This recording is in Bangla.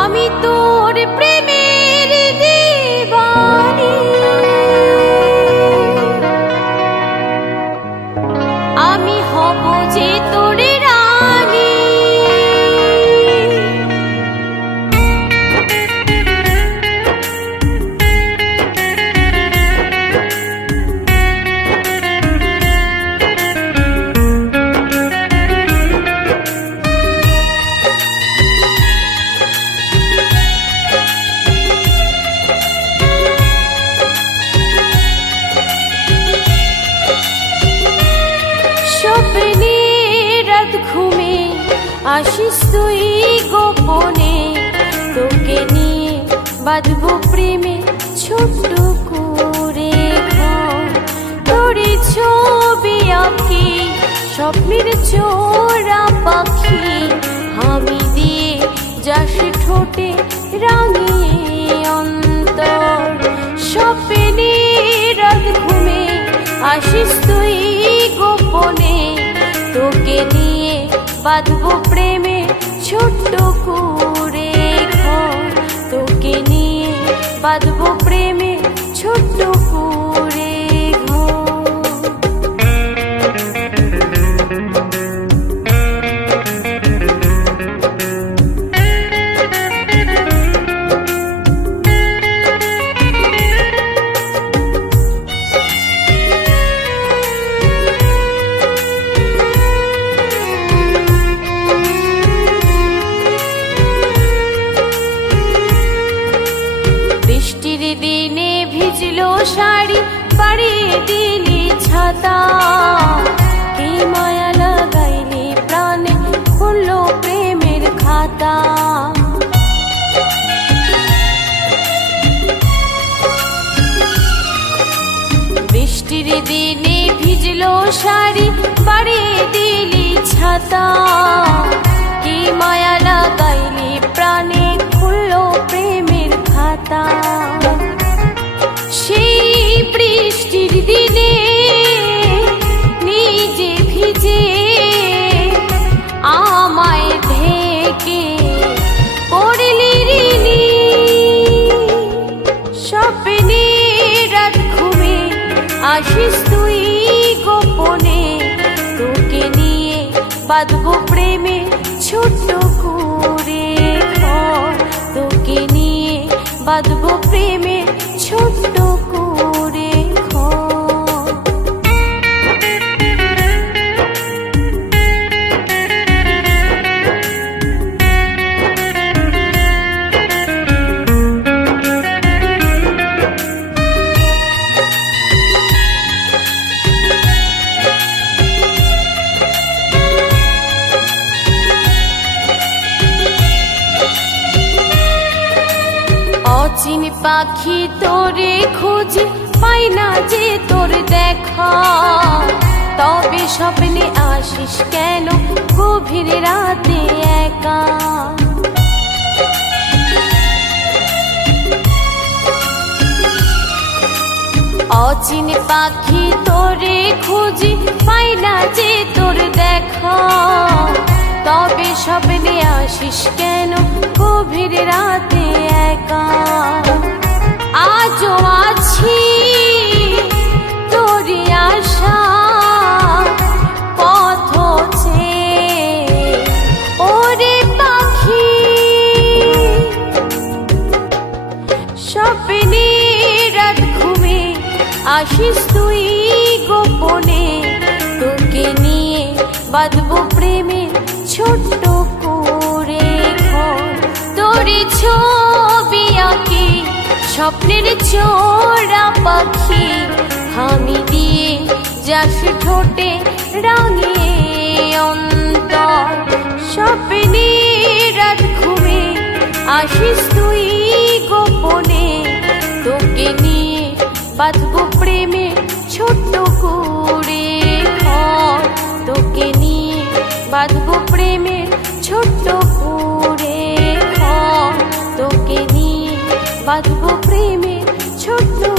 আমি তোর প্রেমের দিবানি। আমি হব যে তোর আসিস তুই গোপনে, তোকে নিয়ে বাঁধবো প্রেমে ছোট্ট করে তোরে ছবি আঁকি, স্বপ্নের চোরা পাখি। আমি দিয়ে যাস ঠোঁটে রাঙিয়ে অন্তর। স্বপ্নে রাত ঘুমে আসিস তুই বাঁধবো প্রেমে ছোট্ট করে তোকে নিয়ে বাঁধবো প্রেমে ছোট্ট করে ভিজলো শাড়ি, বাড়িয়ে দিলি ছাতা। কি মায়া লাগাইলি প্রাণে খুললো প্রেমের খাতা। বৃষ্টির দিনে ভিজলো শাড়ি, বাড়িয়ে দিলি ছাতা। বাঁধবো প্রেমে ছোট্ট করে তোকে নিয়ে বাঁধবো প্রেমে ছোট্ট করে। পাখি তোরে খুঁজে পাই না যে তোর দেখা। তবে স্বপ্নে আসিস কেন গভীর রাতে একা? অচিন পাখি তোরে খুঁজি পাই আসিস কেন? গভীর রাতে একা। আজও আছি তোর আশা। পথ ওরে পাখি। স্বপ্নে রাত ঘুমে আসিস তুই গোপনে। তোকে নিয়ে বাঁধবো প্রেমে ছোট্ট ছবি আঁকি, স্বপ্নের চোরা পাখি। আমি দিয়ে যাস ঠোঁটে রাঙিয়ে অন্তর। স্বপ্নে রাত ঘুমে আসিস তুই গোপনে। তোকে নিয়ে বাঁধবো প্রেমে ছোট্ট করে তোকে নিয়ে বাঁধবো প্রেমে ছোট্ট করে বাঁধব প্রেমে ছোট্ট